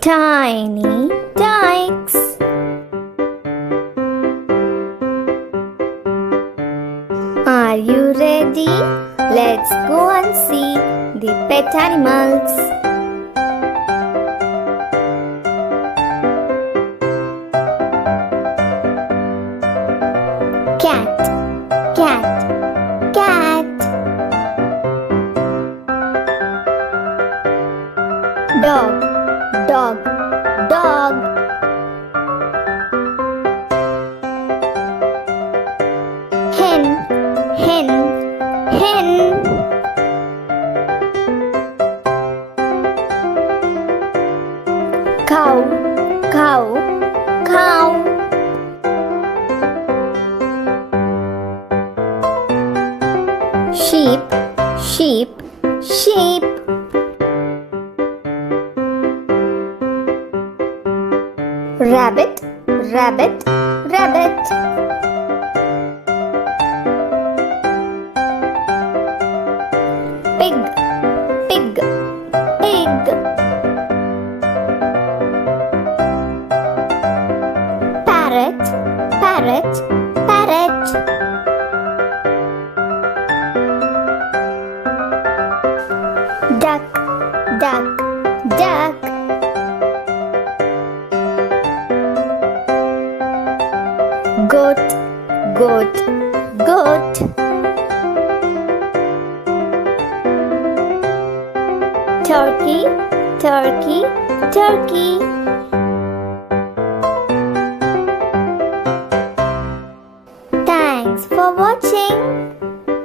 TinyTikes. Are you ready? Let's go and see the pet animals. Cat, cat, cat. Dog, dog, dog. Hen, hen, hen. Cow, cow, cow. Sheep, sheep, sheep. Rabbit, rabbit, rabbit. Pig, pig, pig. Parrot, parrot, parrot. Duck, duck, duck. Goat, goat, goat. Turkey, turkey, turkey.